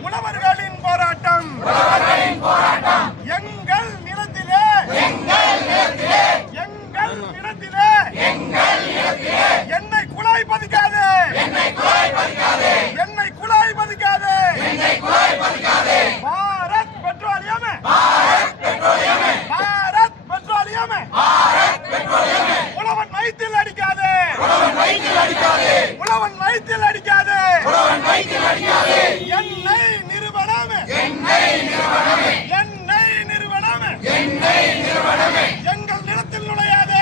உழவர்களின் போராட்டம் எங்கள் நிலத்திலே எண்ணெய் குழாய் பதிக்காது பாரத் பெட்ரோலியம் உழவன் வயிற்றில் அடிக்காது எண்ணெய் நிறுவனம் எங்கள் நிலத்தில் நுழையாது